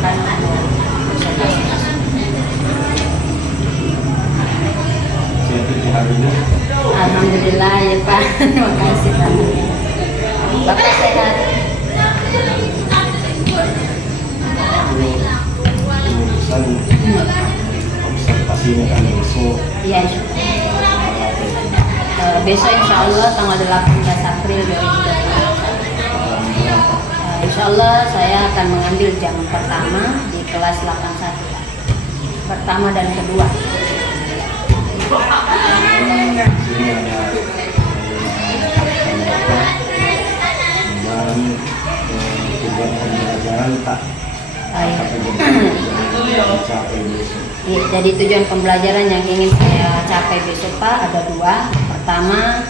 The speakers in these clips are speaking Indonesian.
akan observasi. Alhamdulillah ya Pak. Terima kasih Pak. Bapak sehat. Observasinya kan besok. Iya. Besok insya Allah tanggal 18 April 2021. Insya Allah saya akan mengambil jam pertama di kelas 81. Pertama dan kedua. Tujuan pembelajaran tak jadi tujuan pembelajaran yang ingin saya capai besok Pak ada dua. Pertama,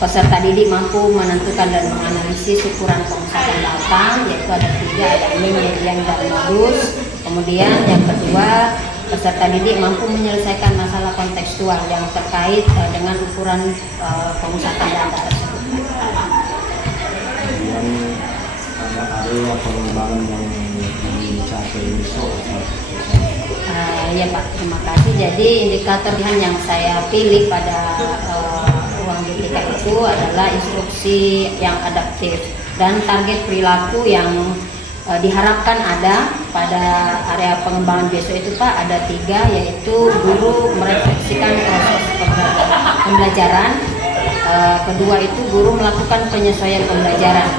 peserta didik mampu menentukan dan menganalisis ukuran pengusahaan data, yaitu ada 3, ada mean, median, dan modus. Kemudian yang kedua, peserta didik mampu menyelesaikan masalah kontekstual yang terkait dengan ukuran pengusahaan data tersebut. Kemudian ada pengembangan yang dicapai besok. Ya Pak, terima kasih. Jadi indikator yang saya pilih pada uang DTK itu adalah instruksi yang adaptif dan target perilaku yang diharapkan ada pada area pengembangan besok itu Pak ada 3, yaitu guru merefleksikan proses pembelajaran, kedua itu guru melakukan penyesuaian pembelajaran,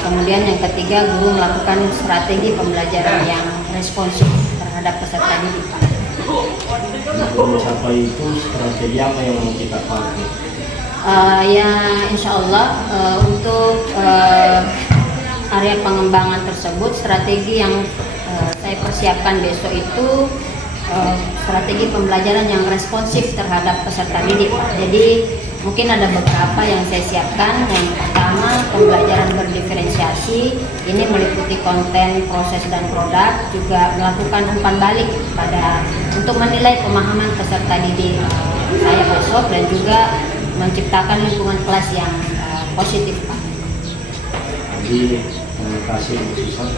kemudian yang ketiga guru melakukan strategi pembelajaran yang responsif terhadap peserta didik. Untuk mencapai itu strategi apa yang mau kita pakai? Ya insya Allah untuk area pengembangan tersebut strategi yang saya persiapkan besok itu strategi pembelajaran yang responsif terhadap peserta didik. Jadi mungkin ada beberapa yang saya siapkan. Yang pertama, pembelajaran berdiferensiasi, ini meliputi konten, proses, dan produk, juga melakukan umpan balik untuk menilai pemahaman peserta didik saya besok dan juga menciptakan lingkungan kelas yang positif Pak. Jadi kasih khususan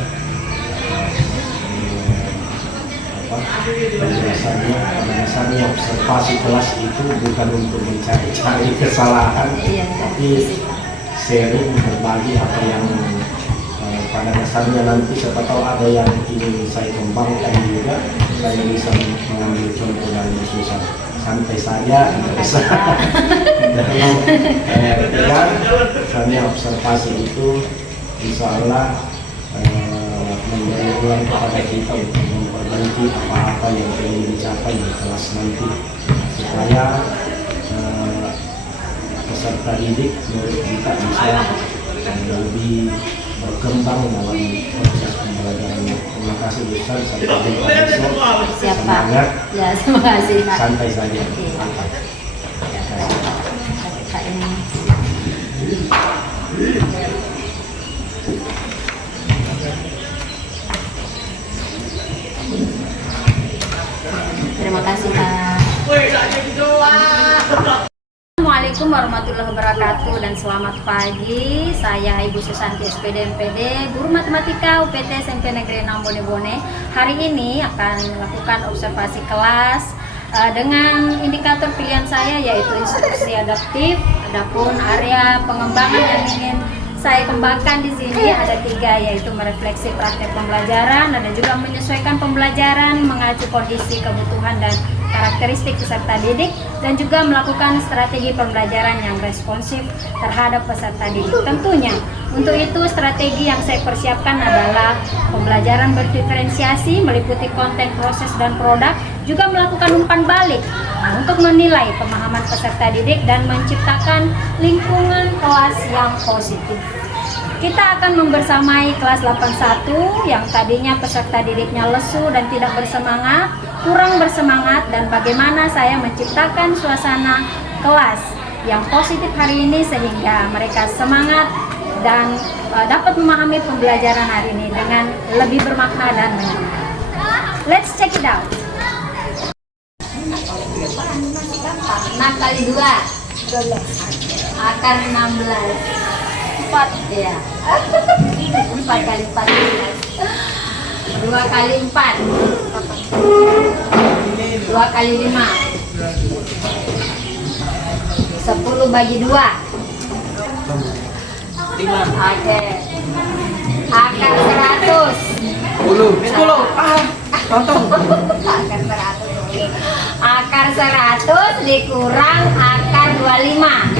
penjelasannya, pada dasarnya observasi kelas itu bukan untuk mencari-cari kesalahan, tapi sharing, berbagi apa yang pada dasarnya nanti siapa tahu ada yang ingin saya kembangkan juga, saya bisa mengambil contoh dari khususan. Santai saja, tidak usah dalam misalnya observasi itu insya Allah memberi ruang kepada kita untuk memperbaiki apa-apa yang ingin dicapai di kelas nanti, supaya peserta didik menurut kita bisa lebih berkembang dalam proses pembelajarannya. Terima kasih Ustaz, sampai jumpa besok. Semangat. Ya, terima kasih Pak. Santai saja. Terima kasih Pak. Assalamualaikum warahmatullahi wabarakatuh dan selamat pagi. Saya Ibu Susanti SPD MPD, Guru Matematika UPT SMP Negeri 6 Bone-Bone. Hari ini akan melakukan observasi kelas dengan indikator pilihan saya yaitu instruksi adaptif. Adapun area pengembangan yang ingin saya kembangkan di sini ada 3, yaitu merefleksi praktek pembelajaran, ada juga menyesuaikan pembelajaran mengacu kondisi kebutuhan dan karakteristik peserta didik, dan juga melakukan strategi pembelajaran yang responsif terhadap peserta didik. Tentunya untuk itu strategi yang saya persiapkan adalah pembelajaran berdiferensiasi, meliputi konten, proses, dan produk, juga melakukan umpan balik untuk menilai pemahaman peserta didik dan menciptakan lingkungan kelas yang positif. Kita akan membersamai kelas 81 yang tadinya peserta didiknya lesu dan tidak bersemangat, kurang bersemangat, dan bagaimana saya menciptakan suasana kelas yang positif hari ini sehingga mereka semangat dan dapat memahami pembelajaran hari ini dengan lebih bermakna dan menyenangkan. Let's check it out. 6 kali 2 akar 16 4 ya 4 kali 4 2 kali 4. 2 kali 5. 10 bagi 2. Oke. Akar 100. 10. Tonton. Akar 100 dikurang akar 25.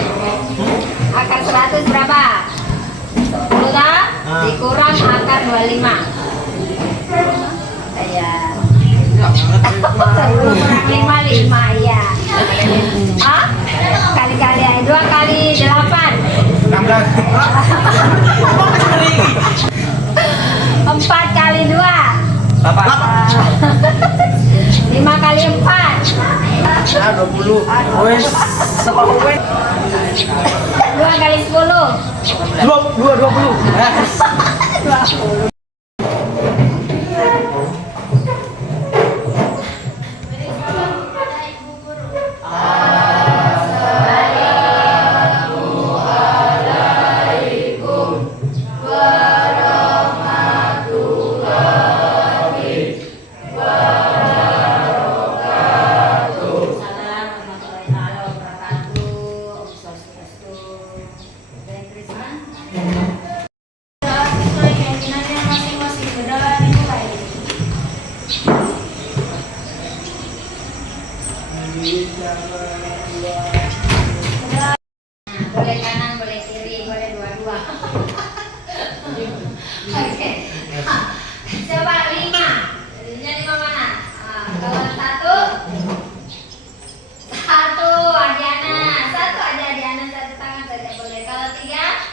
Akar 100 berapa? 10 tak? Dikurang akar 25. Ya. 10 kurang 5 ya. Ah? Kali-kali ya. 2 kali 8. 16. 4 kali 2. 5 kali 4. 20. Wes, sama gue. 2 kali 10. 20. 20. Boleh kanan, boleh kiri, boleh dua-dua. Oke. Coba 5. Jadinya 5 mana? Kalau 1 Adiana, 1 aja Adiana, 1 tangan saja boleh. Kalau 3,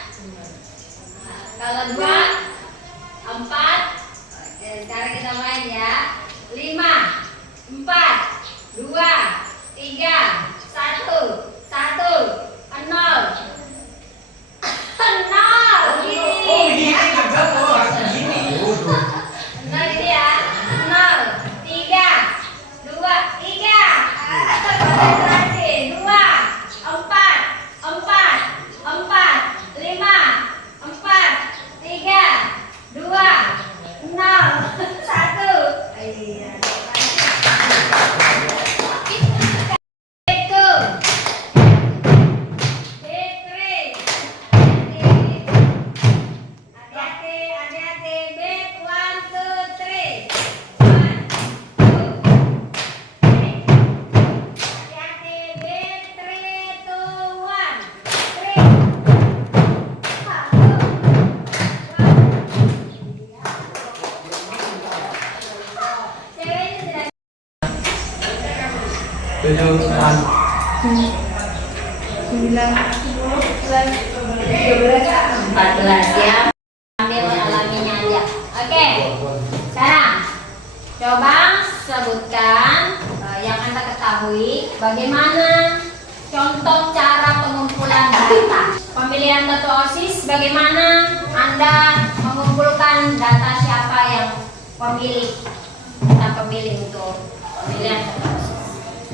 kalau 2, 4. Oke, sekarang kita main ya. 5, 4, 2, 3, 1, 0. Gini. Nol ini ya. 0, 3, 2, 3. Konsentrasi. 2, 4, 5, 4, 3, 2, 0, 1. Iya. Tujuan. 14 ya. Ambil alaminya aja. Oke. Sekarang coba sebutkan yang Anda ketahui bagaimana contoh cara pengumpulan data. Pemilihan ketua OSIS, bagaimana Anda mengumpulkan data siapa yang pemilih, kita pemilih untuk pemilihan ketua OSIS.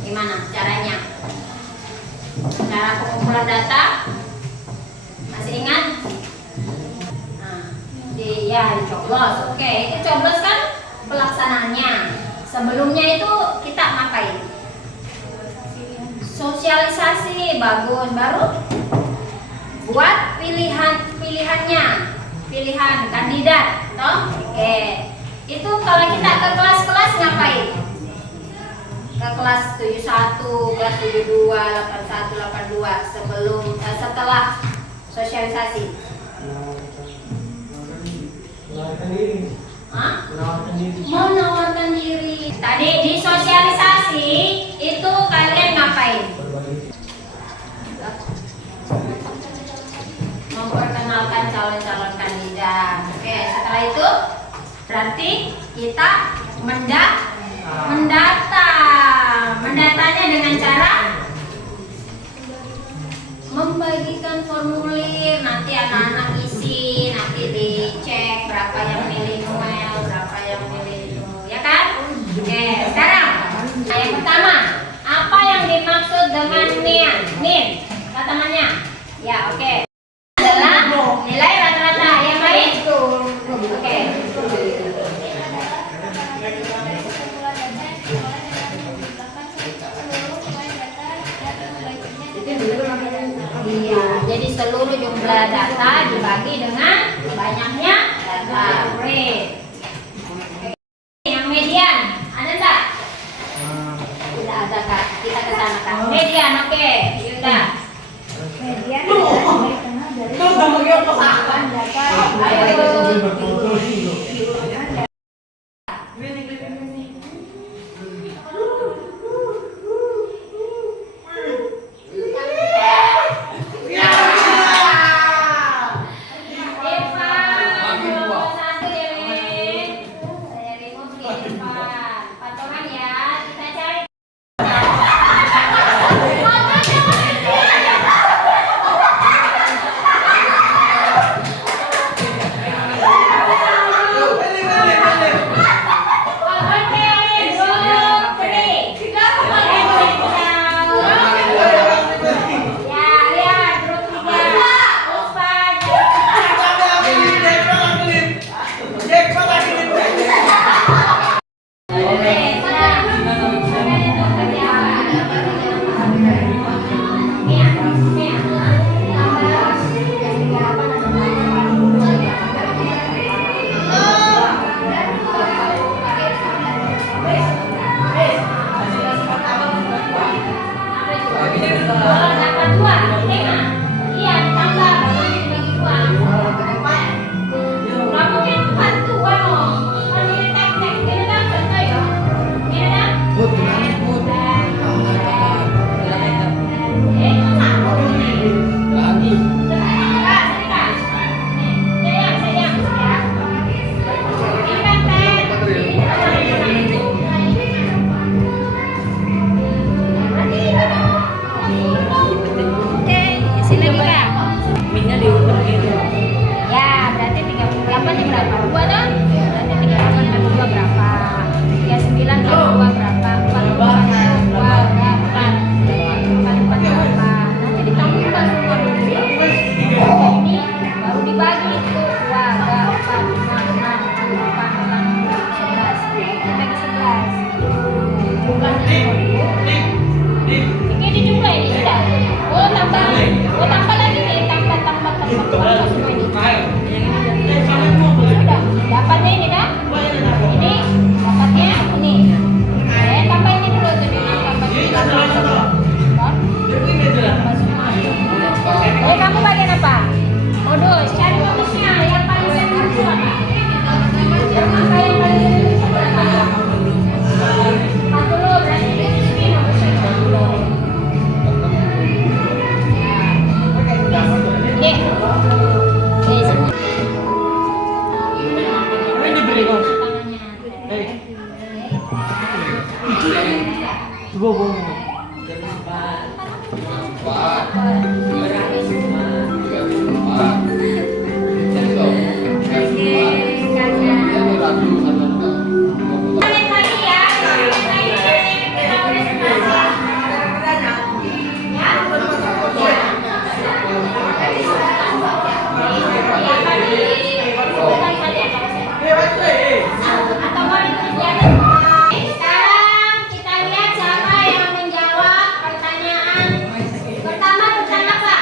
Gimana caranya? Cara pengumpulan data masih ingat? Nah, dicoblos. Oke, itu coblos kan pelaksanaannya. Sebelumnya itu kita ngapain? Sosialisasi, bagus. Baru buat pilihan kandidat, toh? Oke. Itu kalau kita ke kelas-kelas ngapain? Ke kelas 71, kelas 72, 81, 82 setelah sosialisasi. Menawarkan diri. Tadi di sosialisasi itu kalian ngapain? Memperkenalkan calon-calon kandidat. Oke, setelah itu berarti kita mendata. Mendatanya dengan cara membagikan formulir, nanti anak-anak isi, nanti dicek berapa yang milih Noel, berapa yang milih itu, ya kan? Oke, sekarang yang pertama, apa yang dimaksud dengan NIN? Katakannya, ya oke. Adalah nilai rata-rata yang lain. Oke. jumlah data dibagi dengan banyaknya data. Great. Yang median, ada enggak? Tidak ada Kak. Kita ke sana Kak. Median, oke. Yuda. Median. Patungan ya, kita cari. Dapat 2, iya tambah bagi 2. Kamu kan bantu kamu. Kan ini tek-tek, ini kan contoh ya. Ini kan? Sayang. Ini kan tek. Oke, sini lagi Kak. Minnya diukur gitu. Ya, berarti 38 ini berapa? 2 dong? Berarti 38 kali 2 berapa? 39 kali 2 berapa? 4 kali 2 berapa? 4 berapa? Nanti ditambahkan semua dulu. Ini baru dibagi itu 2, 4, 5, 6, 7, 8, 9, 10, 11. Kita bagi 11. Oke, dijumlah ini sudah. Oh, tambah lagi nih. Tambah semua ini. Sudah, dapatnya ini dah. Ini dapatnya ini. Tambah ini dulu tuh tambah semua. Kamu bagian apa? Modus, cari modusnya yang paling sempurna itu apa? Angka yang paling sempurna itu apa? 40 berarti ini segini modusnya 40. Oke, sini. Ini dibeli kok. Coba. Sekarang kita lihat siapa yang menjawab pertanyaan pertama tentang apa?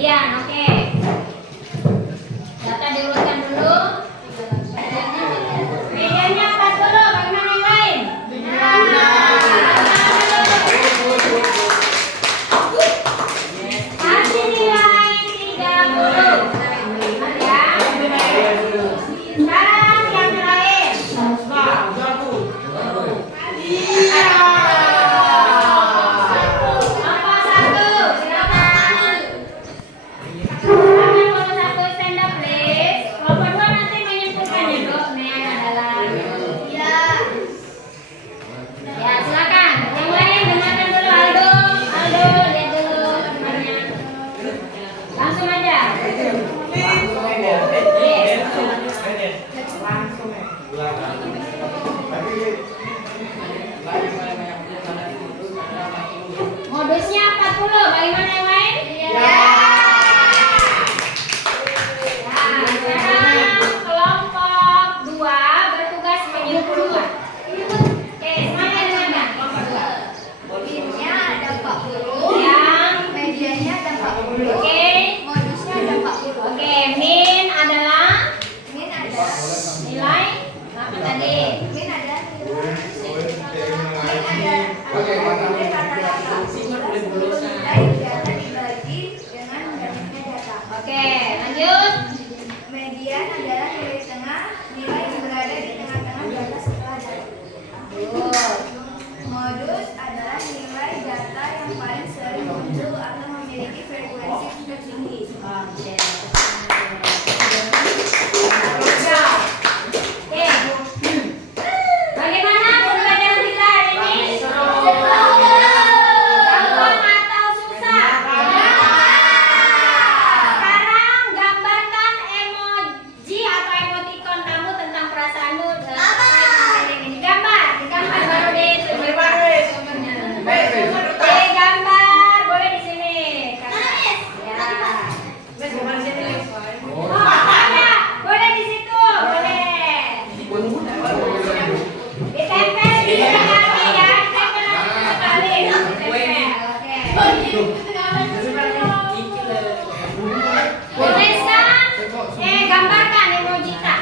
Median, oke. Data diurutkan dulu. Mediannya 40, bagaimana yang lain? Kasih nilai 30. Ya. Sekarang yang terakhir. Apa satu? Silakan. Kelompok satu stand up please. Kelompok dua nanti menyimpulkan ya dok. Ini adalah. Ya silakan. Yang lain dengarkan dulu Aldo. Aldo lihat dulu gambarnya. Langsung aja. Modusnya 40. Bagaimana yang lain? Sekarang kelompok 2 bertugas menyimpulkan. Oke, semuanya dengarkan. Kelompok 2. Binnya ada 40, Yang medianya ada 40, oke. modusnya ada 40. Oke, min adalah Min ada nilai apa tadi? min ada nilai rata-rata dari data dibagi dengan banyaknya data. Oke, lanjut. Median adalah nilai tengah, nilai yang berada di tengah-tengah data setelah data. Modus adalah nilai data yang paling sering muncul atau memiliki frekuensi tertinggi. Oke. Bagaimana pembelajaran kita hari ini? Gampang atau susah? Sekarang gambarkan emoji atau emoticon kamu tentang perasaanmu terkait ini. Digambar baru ditunjukkan. Gambar boleh di sini. Ya. Oh, ada. Boleh di situ, boleh. Ditempel di kaki ya, ditempel sekali. Tuliskan, gambarkan emoji kita.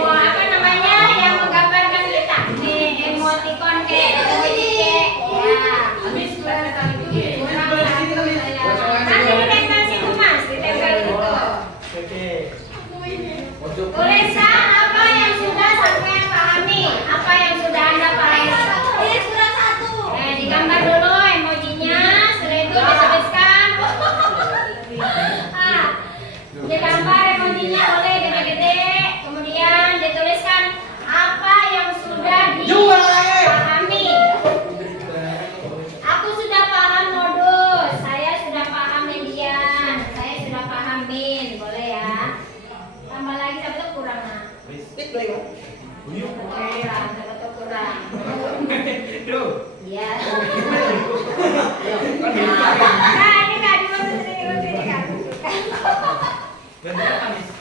Apa namanya yang menggambarkan kita? Nih, emoticon ke, emoji ke. Ya. Nanti ditempel situ mas, ditempel situ. Tuliskan apa yang sudah sampai pahami, apa yang sudah Anda pahami. Digambar dulu emojinya, setelah itu dituliskan. Digambar emojinya boleh gede-gede, kemudian dituliskan apa yang sudah dipahami. Aku sudah paham modus, saya sudah paham median, saya sudah paham min, boleh ya. Tambah lagi siapa tuh kurang nah. Kurang, siapa tuh kurang. Iya. Nah ini kak, ini kak.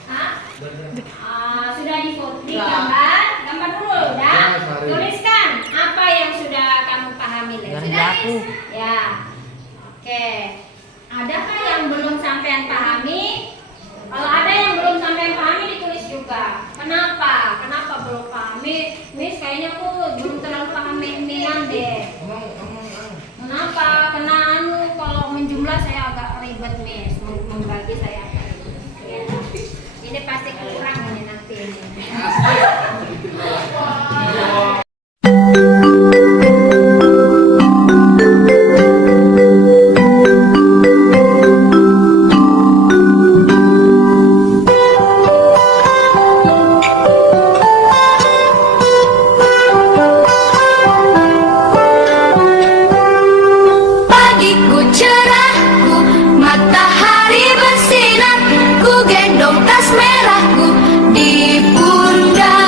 Hah? Sudah digambar, gambar dulu udah. Tuliskan apa yang sudah kamu pahami. Sudah ya. Oke. Adakah yang belum sampean pahami? Kalau ada yang belum sampean pahami ditulis juga. Kenapa? Kenapa belum pahami? Miss kayaknya aku belum terlalu paham median deh. Kenapa? Karena kalau menjumlah saya agak ribet Miss, membagi saya agak ribet. Ya. Ini pasti kurang ini nanti ini. Pagiku cerahku, matahari bersinar, ku gendong tas merahku di pundak.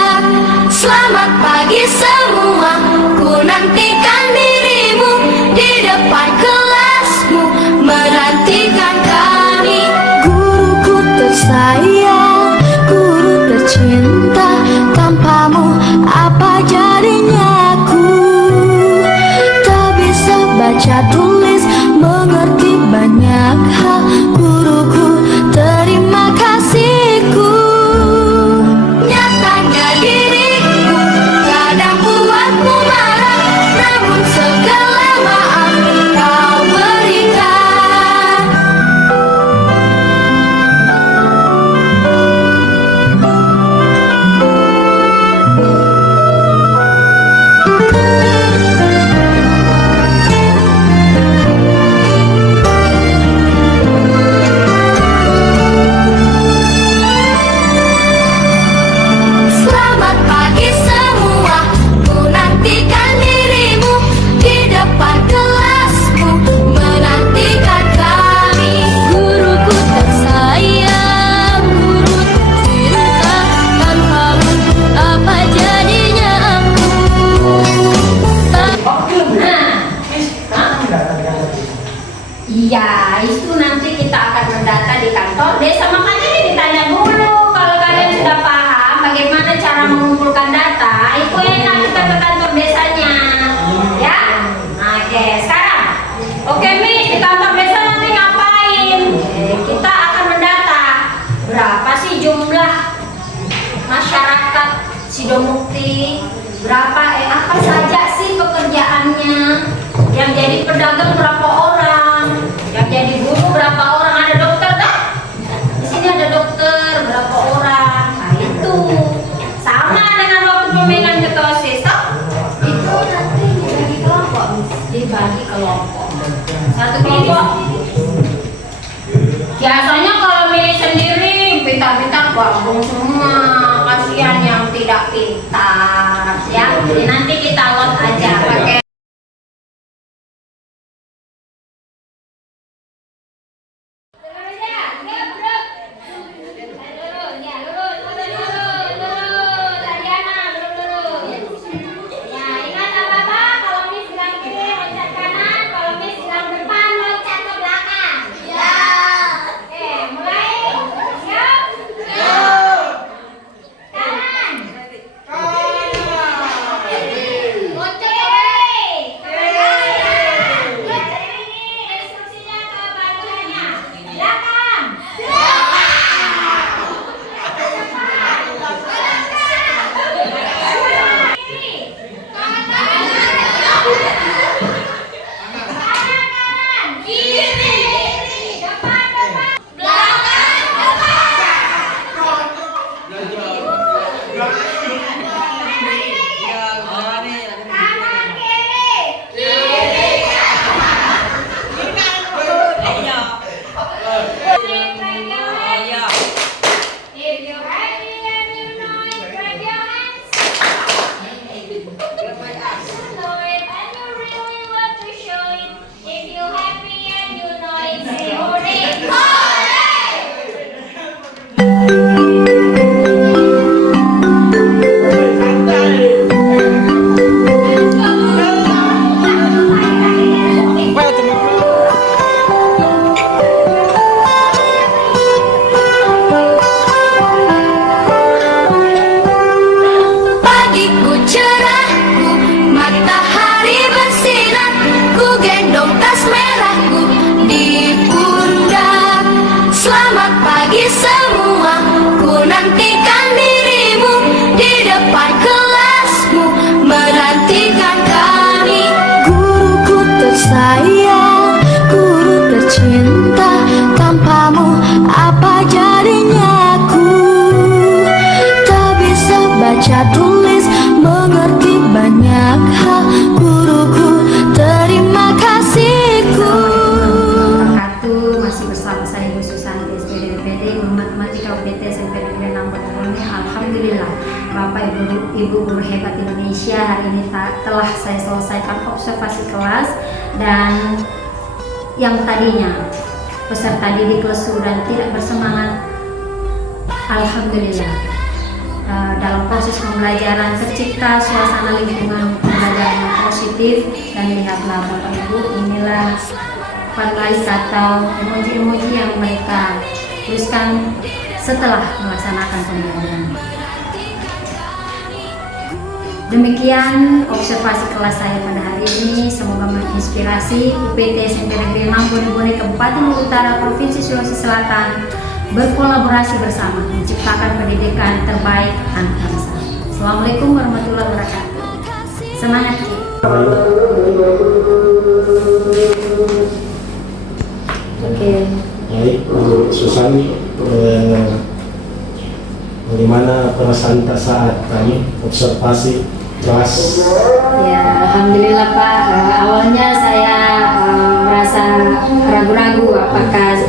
Itu enak kita ke kantor desanya. Ya? Nah, oke, sekarang. Oke, Miss, di kantor desa nanti ngapain? Kita akan mendata berapa sih jumlah masyarakat Sidomukti, berapa apa saja sih pekerjaannya, yang jadi pedagang berapa orang, yang jadi guru berapa orang, ada dokter tak? Di sini ada dokter berapa orang. Nah, itu sama dengan waktu pemilihan ketua OSIS tak? Itu nanti dibagi kelompok, dibagi kelompok. Satu kelompok. Biasanya kalau milih sendiri pintar-pintar gabung semua, kasihan yang tidak pintar ya. Jadi nanti kita lot aja pakai Pagiku cerah, matahari bersinar, ku gendong tas merahku di pundak. Selamat pagi semua, ku nantikan dirimu di depan kelasmu, menantikan kami. Guruku tersayang, guru tercinta, tanpamu apa jadinya aku? Tak bisa baca tulis, mengerti banyak hal, guruku terima kasihku. wabarakatuh. Masih bersama saya Ibu Susanti SPDMPD Guru Matematika UPT SMP Negeri 6 Bonebone. Alhamdulillah Bapak Ibu guru hebat Indonesia, hari ini telah saya selesaikan observasi kelas, dan yang tadinya peserta didik lesu dan tidak bersemangat, alhamdulillah dalam proses pembelajaran tercipta suasana lingkungan pembelajaran yang positif. Dan lihatlah Bapak Ibu, inilah pangkais atau emoji-emoji yang mereka tuliskan setelah melaksanakan pembelajaran. Demikian observasi kelas saya pada hari ini, semoga menginspirasi UPT SMP Negeri 6 Bonebone Kabupaten Utara Provinsi Sulawesi Selatan berkolaborasi bersama menciptakan pendidikan terbaik anak bangsa. Assalamualaikum warahmatullahi wabarakatuh. Semangat Ki. Oke. Baik, Bu Susan, bagaimana perasaan kita saat kami observasi kelas? Ya, alhamdulillah Pak. Awalnya saya merasa ragu-ragu apakah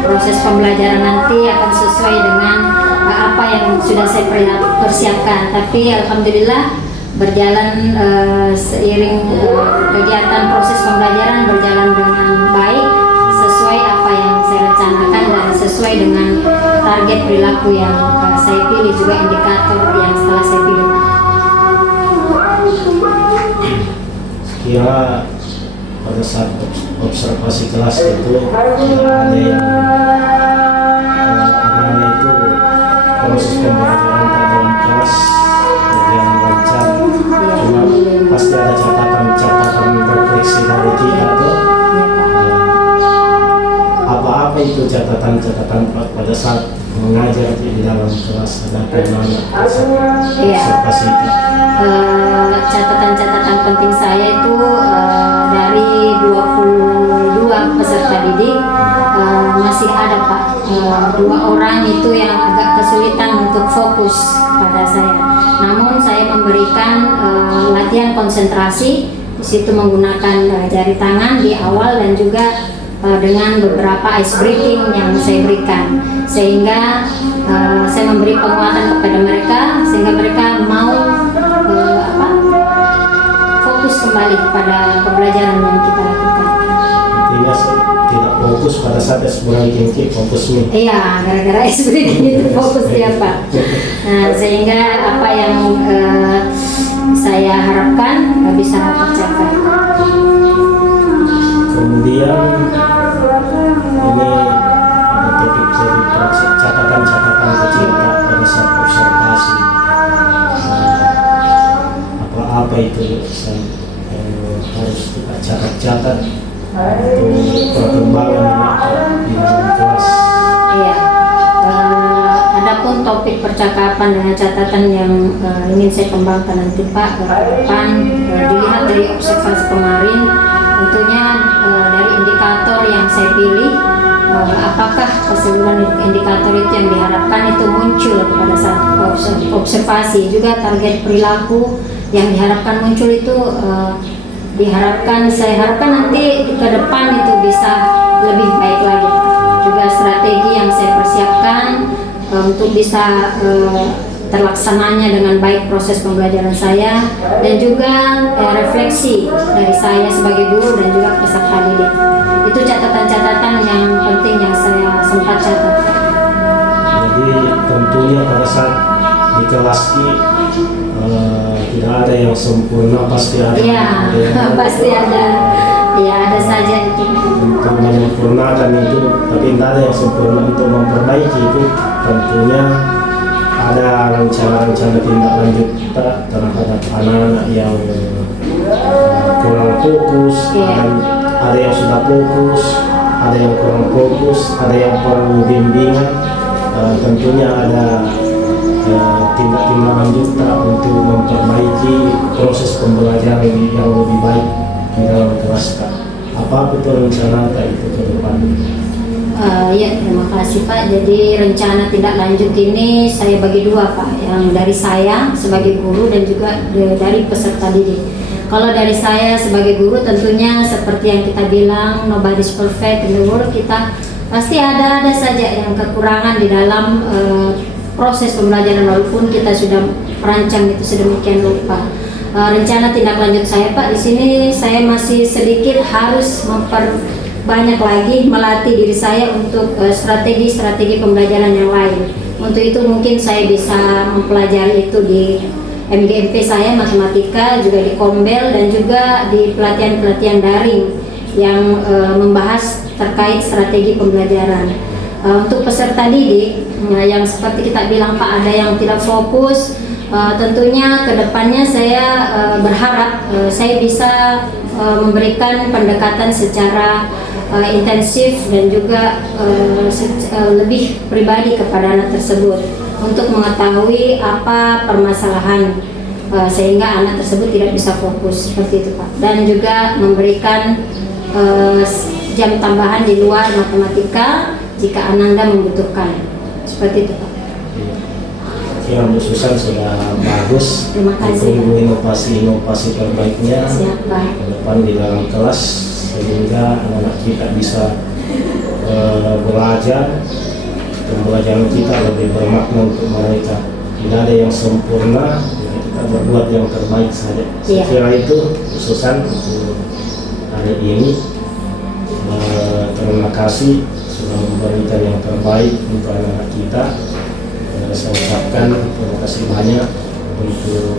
proses pembelajaran nanti akan sesuai dengan apa yang sudah saya persiapkan. Tapi alhamdulillah berjalan seiring kegiatan proses pembelajaran berjalan dengan baik, sesuai apa yang saya rencanakan dan sesuai dengan target perilaku yang saya pilih, juga indikator yang setelah saya pilih. Kira pada saat observasi kelas itu ada yang anak-anak itu proses pembelajaran dalam kelas berjalan lancar catatan Pak pada saat mengajar di dalam kelas ada anak Iya. observasi Pak. Catatan-catatan penting saya itu dari 22 peserta didik masih ada Pak 2 orang itu yang agak kesulitan untuk fokus pada saya. Namun saya memberikan latihan konsentrasi, di situ menggunakan jari tangan di awal dan juga dengan beberapa ice breathing yang saya berikan, sehingga saya memberi penguatan kepada mereka sehingga mereka mau fokus kembali pada pembelajaran yang kita lakukan. Artinya tidak fokus pada saat sebulan kengki fokusnya. Iya, gara-gara ice breathing itu fokus dia Pak. Nah, sehingga apa yang saya harapkan bisa tercapai. Kemudian ini ada topik jadi catatan kecil Pak pada saat observasi. Apa itu harus kita catat untuk perkembangan anak di dalam kelas. Iya. Adapun topik percakapan dengan catatan yang ingin saya kembangkan nanti Pak ke depan, dilihat dari observasi kemarin, tentunya dari indikator yang saya pilih, apakah keseluruhan indikator itu yang diharapkan itu muncul pada saat observasi. Juga target perilaku yang diharapkan muncul itu saya harapkan nanti ke depan itu bisa lebih baik lagi Pak. Juga strategi yang saya persiapkan untuk bisa terlaksananya dengan baik proses pembelajaran saya, dan juga refleksi dari saya sebagai guru dan juga peserta didik. Itu catatan-catatan yang penting yang saya sempat catat. Jadi tentunya pada saat di kelas ini tidak ada yang sempurna, pasti ada. Iya, pasti ada. Iya, ada saja itu. Untuk menyempurnakan itu, tapi tidak ada yang sempurna. Untuk memperbaiki itu tentunya ada rencana-rencana tindak lanjut kita terhadap anak-anak yang kurang fokus, dan ada yang sudah fokus, ada yang kurang fokus, ada yang perlu bimbingan. Tentunya ada tindak lanjut kita untuk memperbaiki proses pembelajaran yang lebih baik di dalam kelas Kak. Apa betul rencana Kak itu ke depan? Ya, terima kasih Pak. Jadi rencana tindak lanjut ini saya bagi 2 Pak, yang dari saya sebagai guru dan juga dari peserta didik. Kalau dari saya sebagai guru, tentunya seperti yang kita bilang, nobody's perfect in the world. Kita pasti ada saja yang kekurangan di dalam proses pembelajaran, walaupun kita sudah merancang itu sedemikian rupa. Rencana tindak lanjut saya Pak, di sini saya masih sedikit harus memperbanyak lagi melatih diri saya untuk strategi-strategi pembelajaran yang lain. Untuk itu mungkin saya bisa mempelajari itu di MGMP saya matematika, juga di Kombel, dan juga di pelatihan-pelatihan daring yang membahas terkait strategi pembelajaran. Untuk peserta didik yang seperti kita bilang Pak, ada yang tidak fokus, tentunya kedepannya saya berharap saya bisa memberikan pendekatan secara intensif dan juga lebih pribadi kepada anak tersebut untuk mengetahui apa permasalahan sehingga anak tersebut tidak bisa fokus, seperti itu Pak. Dan juga memberikan jam tambahan di luar matematika jika Ananda membutuhkan, seperti itu Pak. Yang Susan sudah bagus. Terima kasih. Tunggu inovasi terbaiknya ke depan di dalam kelas, sehingga anak-anak kita bisa belajar. Pembelajaran kita lebih bermakna untuk mereka. Tidak ada yang sempurna, kita berbuat yang terbaik saja. Saya kira itu Susan untuk hari ini. Terima kasih sudah memberikan yang terbaik untuk anak-anak kita. Saya ucapkan terima kasih banyak untuk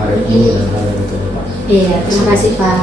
hari ini dan hari yang ke depan. Iya, terima kasih Pak.